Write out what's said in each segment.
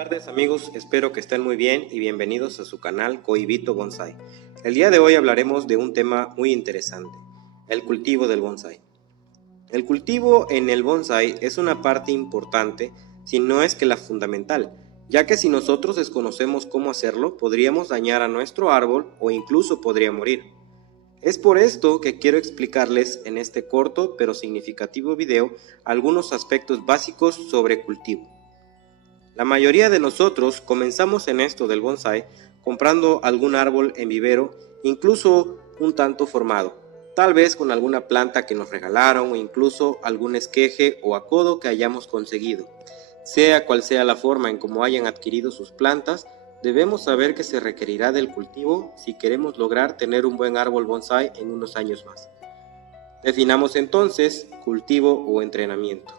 Buenas tardes amigos, espero que estén muy bien y bienvenidos a su canal Cohibito Bonsai. El día de hoy hablaremos de un tema muy interesante, el cultivo del bonsai. El cultivo en el bonsai es una parte importante, si no es que la fundamental, ya que si nosotros desconocemos cómo hacerlo, podríamos dañar a nuestro árbol o incluso podría morir. Es por esto que quiero explicarles en este corto pero significativo video algunos aspectos básicos sobre cultivo. La mayoría de nosotros comenzamos en esto del bonsai comprando algún árbol en vivero, incluso un tanto formado, tal vez con alguna planta que nos regalaron o incluso algún esqueje o acodo que hayamos conseguido. Sea cual sea la forma en cómo hayan adquirido sus plantas, debemos saber que se requerirá del cultivo si queremos lograr tener un buen árbol bonsai en unos años más. Definamos entonces cultivo o entrenamiento.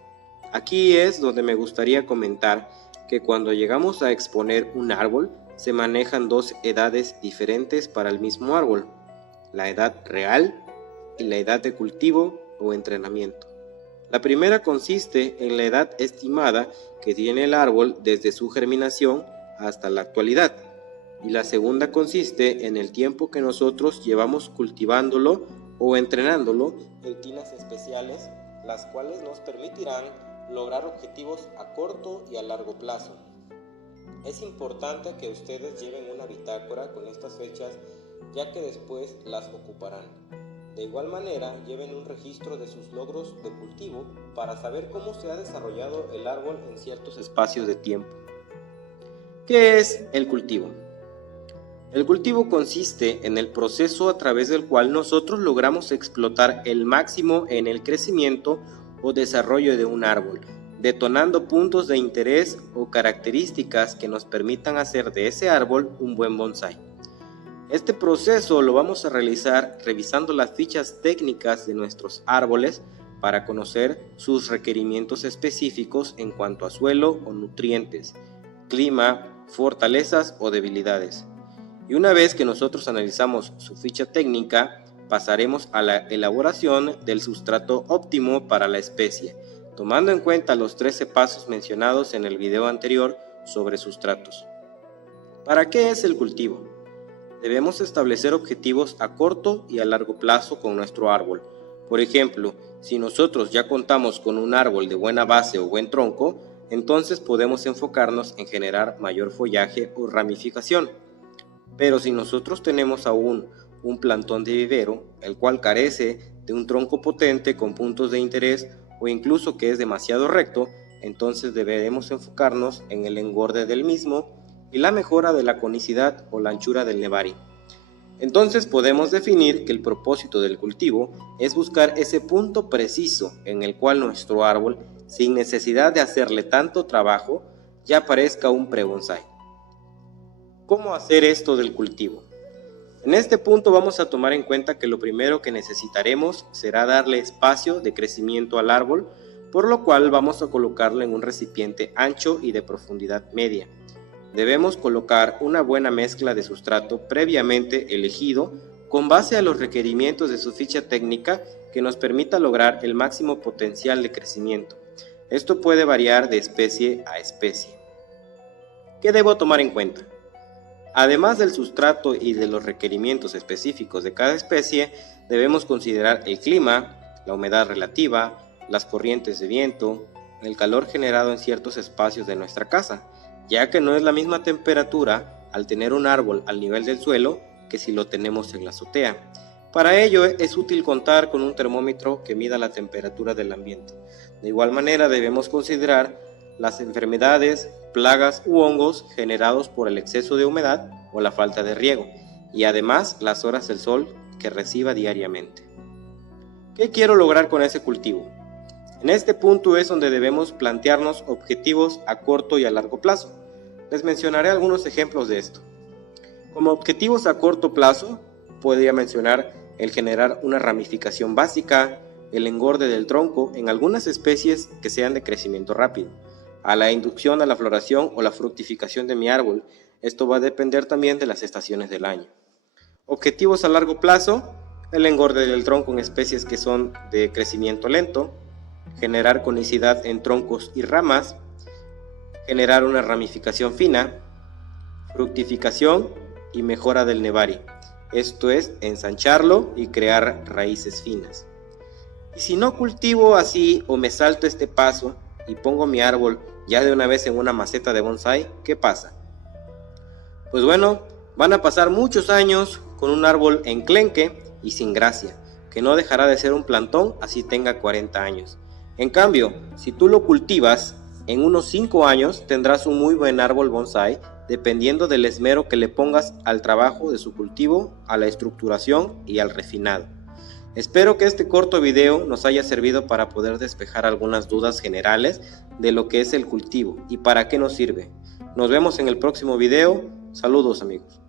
Aquí es donde me gustaría comentar que cuando llegamos a exponer un árbol, se manejan dos edades diferentes para el mismo árbol, la edad real y la edad de cultivo o entrenamiento. La primera consiste en la edad estimada que tiene el árbol desde su germinación hasta la actualidad, y la segunda consiste en el tiempo que nosotros llevamos cultivándolo o entrenándolo en tinas especiales, las cuales nos permitirán lograr objetivos a corto y a largo plazo. Es importante que ustedes lleven una bitácora con estas fechas, ya que después las ocuparán. De igual manera, lleven un registro de sus logros de cultivo para saber cómo se ha desarrollado el árbol en ciertos espacios de tiempo. ¿Qué es el cultivo? El cultivo consiste en el proceso a través del cual nosotros logramos explotar el máximo en el crecimiento o desarrollo de un árbol, detonando puntos de interés o características que nos permitan hacer de ese árbol un buen bonsai. Este proceso lo vamos a realizar revisando las fichas técnicas de nuestros árboles para conocer sus requerimientos específicos en cuanto a suelo o nutrientes, clima, fortalezas o debilidades. Y una vez que nosotros analizamos su ficha técnica, pasaremos a la elaboración del sustrato óptimo para la especie, tomando en cuenta los 13 pasos mencionados en el video anterior sobre sustratos. ¿Para qué es el cultivo? Debemos establecer objetivos a corto y a largo plazo con nuestro árbol. Por ejemplo, si nosotros ya contamos con un árbol de buena base o buen tronco, entonces podemos enfocarnos en generar mayor follaje o ramificación. Pero si nosotros tenemos aún un plantón de vivero, el cual carece de un tronco potente con puntos de interés o incluso que es demasiado recto, entonces deberemos enfocarnos en el engorde del mismo y la mejora de la conicidad o la anchura del nevari. Entonces podemos definir que el propósito del cultivo es buscar ese punto preciso en el cual nuestro árbol, sin necesidad de hacerle tanto trabajo, ya parezca un pre-bonsai. ¿Cómo hacer esto del cultivo? En este punto vamos a tomar en cuenta que lo primero que necesitaremos será darle espacio de crecimiento al árbol, por lo cual vamos a colocarlo en un recipiente ancho y de profundidad media. Debemos colocar una buena mezcla de sustrato previamente elegido con base a los requerimientos de su ficha técnica que nos permita lograr el máximo potencial de crecimiento. Esto puede variar de especie a especie. ¿Qué debo tomar en cuenta? Además del sustrato y de los requerimientos específicos de cada especie, debemos considerar el clima, la humedad relativa, las corrientes de viento, el calor generado en ciertos espacios de nuestra casa, ya que no es la misma temperatura al tener un árbol al nivel del suelo que si lo tenemos en la azotea. Para ello es útil contar con un termómetro que mida la temperatura del ambiente. De igual manera debemos considerar las enfermedades, plagas u hongos generados por el exceso de humedad o la falta de riego, y además las horas del sol que reciba diariamente. ¿Qué quiero lograr con ese cultivo? En este punto es donde debemos plantearnos objetivos a corto y a largo plazo. Les mencionaré algunos ejemplos de esto. Como objetivos a corto plazo, podría mencionar el generar una ramificación básica, el engorde del tronco en algunas especies que sean de crecimiento rápido, a la inducción a la floración o la fructificación de mi árbol. Esto va a depender también de las estaciones del año. Objetivos a largo plazo, el engorde del tronco en especies que son de crecimiento lento, generar conicidad en troncos y ramas, generar una ramificación fina, fructificación y mejora del nevari. Esto es, ensancharlo y crear raíces finas. Y si no cultivo así o me salto este paso y pongo mi árbol ya de una vez en una maceta de bonsái, ¿qué pasa? Pues bueno, van a pasar muchos años con un árbol enclenque y sin gracia, que no dejará de ser un plantón así tenga 40 años. En cambio, si tú lo cultivas, en unos 5 años tendrás un muy buen árbol bonsái, dependiendo del esmero que le pongas al trabajo de su cultivo, a la estructuración y al refinado. Espero que este corto video nos haya servido para poder despejar algunas dudas generales de lo que es el cultivo y para qué nos sirve. Nos vemos en el próximo video. Saludos amigos.